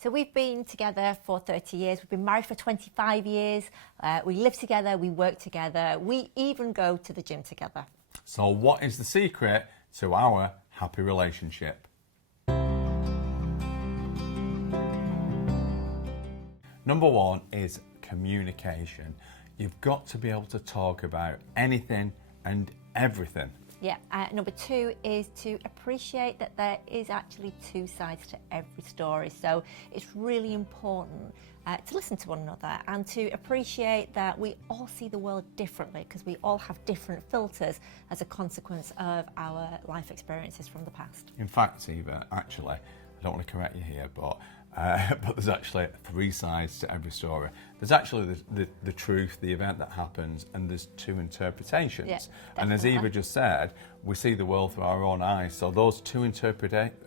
So we've been together for 30 years. We've been married for 25 years. We live together, we work together. We even go to the gym together. So what is the secret to our happy relationship? Number one is communication. You've got to be able to talk about anything and everything. Yeah. Number two is to appreciate that there is actually two sides to every story. So it's really important to listen to one another and to appreciate that we all see the world differently because we all have different filters as a consequence of our life experiences from the past. In fact, Eva, actually, I don't want to correct you here, but there's actually three sides to every story. There's actually the truth, the event that happens, and there's two interpretations. Yeah, and as Eva just said, we see the world through our own eyes. So those two interpretations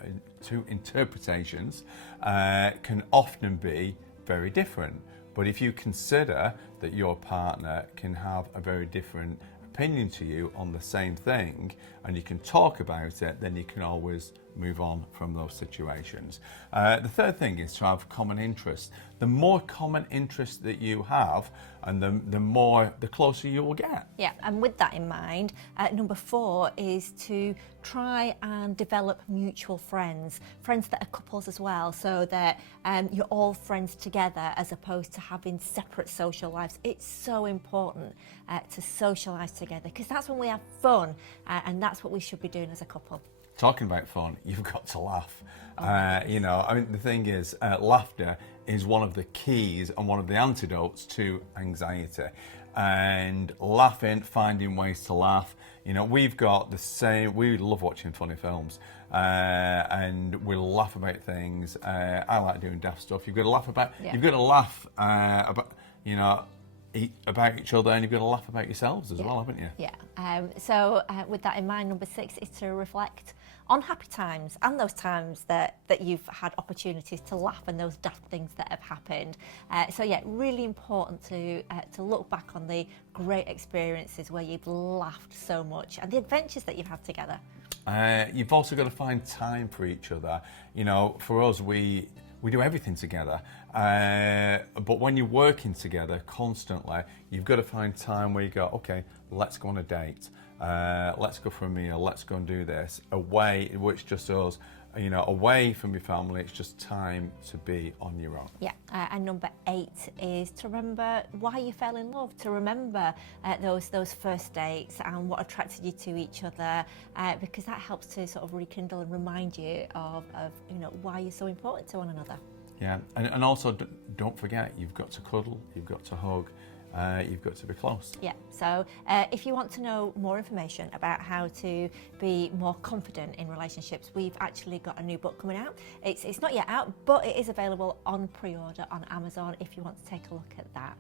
can often be very different. But if you consider that your partner can have a very different opinion to you on the same thing, and you can talk about it, then you can always move on from those situations. The third thing is to have common interests. The more common interests that you have, and the closer you will get. Yeah, and with that in mind, number four is to try and develop mutual friends that are couples as well, so that you're all friends together as opposed to having separate social lives. It's so important to socialise together because that's when we have fun, and that's what we should be doing as a couple. Talking about fun, you've got to laugh. The thing is, laughter is one of the keys and one of the antidotes to anxiety. And laughing, finding ways to laugh. We've got the same, we love watching funny films. And we'll laugh about things. I like doing daft stuff. You've got to laugh about, you've got to laugh about each other, and you've got to laugh about yourselves as well, haven't you? Yeah. So with that in mind, number six is to reflect on happy times and those times that you've had opportunities to laugh and those daft things that have happened. Really important to look back on the great experiences where you've laughed so much and the adventures that you've had together. You've also got to find time for each other. For us, we do everything together, but when you're working together constantly, you've got to find time where you go, okay, let's go on a date, let's go for a meal, let's go and do this, away, which just us, away from your family. It's just time to be on your own. Yeah, and number eight is to remember why you fell in love, to remember those first dates and what attracted you to each other, because that helps to sort of rekindle and remind you of why you're so important to one another. Yeah, and also don't forget, you've got to cuddle, you've got to hug, you've got to be close. Yeah, so if you want to know more information about how to be more confident in relationships, we've actually got a new book coming out. It's not yet out, but it is available on pre-order on Amazon if you want to take a look at that.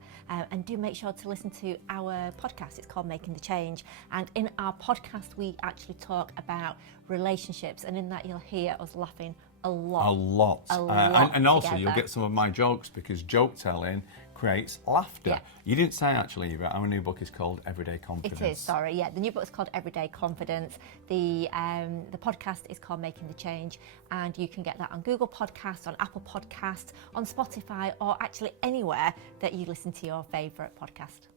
And do make sure to listen to our podcast. It's called Making the Change. And in our podcast, we actually talk about relationships. And in that, you'll hear us laughing a lot. And also, together. you'll get some of my jokes because joke telling creates laughter. Yeah. You didn't say actually, Eva, our new book is called Everyday Confidence. It is, sorry, yeah. The new book is called Everyday Confidence. The podcast is called Making the Change, and you can get that on Google Podcasts, on Apple Podcasts, on Spotify, or actually anywhere that you listen to your favourite podcast.